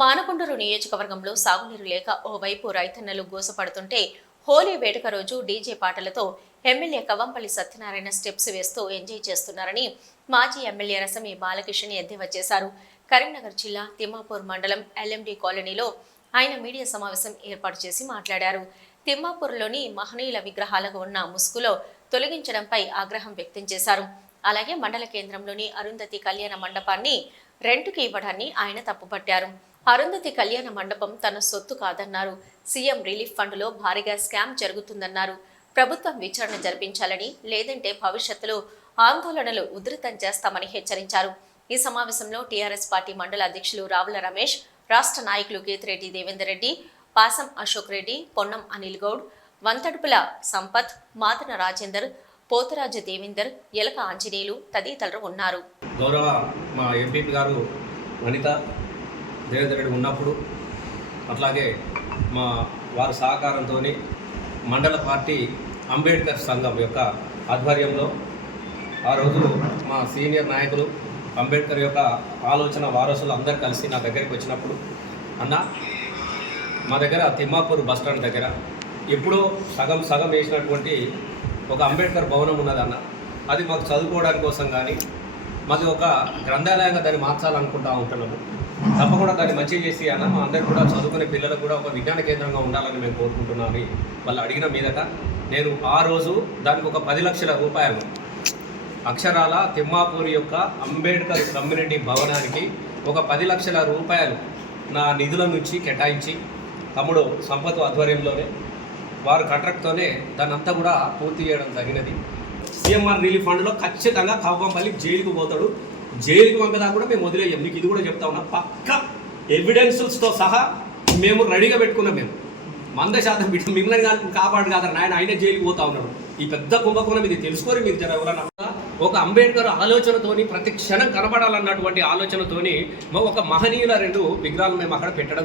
మానకొండూరు నియోజకవర్గంలో సాగునీరు లేక ఓవైపు రైతన్నలు గోసపడుతుంటే హోలీ వేడుక రోజు డీజే పాటలతో ఎమ్మెల్యే కవంపల్లి సత్యనారాయణ స్టెప్స్ వేస్తూ ఎంజాయ్ చేస్తున్నారని మాజీ ఎమ్మెల్యే రసమి బాలకిషన్ ఎద్దేవా చేశారు. కరీంనగర్ జిల్లా తిమ్మాపూర్ మండలం ఎల్ఎండి కాలనీలో ఆయన మీడియా సమావేశం ఏర్పాటు చేసి మాట్లాడారు. తిమ్మాపూర్లోని మహనీయుల విగ్రహాలకు ఉన్న ముసుగులో తొలగించడంపై ఆగ్రహం వ్యక్తం చేశారు. అలాగే మండల కేంద్రంలోని అరుంధతి కళ్యాణ మండపాన్ని రెంటుకి ఇవ్వడాన్ని ఆయన తప్పుపట్టారు. అరుంధతి కళ్యాణ మండపం తన సొత్తు కాదన్నారు. సీఎం రిలీఫ్ ఫండ్లో భారీగా స్కామ్ జరుగుతుందన్నారు. ప్రభుత్వం విచారణ జరిపించాలని లేదంటే భవిష్యత్తులో ఆందోళనలు ఉధృతం చేస్తామని హెచ్చరించారు. ఈ సమావేశంలో టీఆర్ఎస్ పార్టీ మండల అధ్యక్షులు రావుల రమేష్ రాష్ట్ర నాయకులు కేతిరెడ్డి దేవేందర్ రెడ్డి పాసం అశోక్ రెడ్డి పొన్నం అనిల్ గౌడ్ వంతడుపుల సంపత్ మాదన రాజేందర్ పోతరాజు దేవేందర్ ఎలక ఆంజనేయులు తదితరులు ఉన్నారు. గౌరవ మా ఎంపీ గారు వనిత దేవేంద్ర రెడ్డి ఉన్నప్పుడు అట్లాగే మా వారి సహకారంతో మండల పార్టీ అంబేద్కర్ సంఘం యొక్క ఆధ్వర్యంలో ఆ రోజు మా సీనియర్ నాయకులు అంబేద్కర్ యొక్క ఆలోచన వారసులు అందరు కలిసి నా దగ్గరికి వచ్చినప్పుడు అన్న మా దగ్గర తిమ్మాపూర్ బస్ స్టాండ్ దగ్గర ఎప్పుడో సగం సగం వేసినటువంటి ఒక అంబేద్కర్ భవనం ఉన్నదన్న అది మాకు చదువుకోవడానికి కోసం కానీ మాది ఒక గ్రంథాలయంగా దాన్ని మార్చాలనుకుంటా ఉంటున్నాము. తప్పకుండా దాన్ని మంచిగా చేసి అన్న మా అందరు కూడా చదువుకునే పిల్లలు కూడా ఒక విజ్ఞాన కేంద్రంగా ఉండాలని మేము కోరుకుంటున్నామని వాళ్ళు అడిగిన మీదట నేను ఆ రోజు దానికి ఒక పది లక్షల రూపాయలు. అక్షరాల తిమ్మాపూర్ యొక్క అంబేద్కర్ కమ్యూనిటీ భవనానికి ఒక పది లక్షల రూపాయలు నా నిధుల నుంచి కేటాయించి తమ్ముడు సంపత్ ఆధ్వర్యంలోనే వారు కాంట్రాక్ట్తోనే దాన్నంతా కూడా పూర్తి చేయడం జరిగినది. సీఎంఆర్ రిలీఫ్ ఫండ్లో ఖచ్చితంగా కవ్వంపల్లి జైలుకు పోతాడు. జైలుకు పంపేదా కూడా మేము వదిలేయం. మీకు ఇది కూడా చెప్తా ఉన్నా. పక్క ఎవిడెన్సెస్తో సహా మేము రెడీగా పెట్టుకున్నాం మేము. వంద శాతం బిడ్డ మిమ్మల్ని కాపాడు కాదు నాయన ఆయనే జైలుకి పోతా ఉన్నాడు. ఈ పెద్ద కుంభకోణం ఇది. తెలుసుకొని మీరు జర ఎవరన్నా. ఒక అంబేద్కర్ ఆలోచనతోని ప్రతి క్షణం కనబడాలన్నటువంటి ఆలోచనతోని ఒక మహనీయుల రెండు విగ్రహాలు మేము అక్కడ పెట్టడం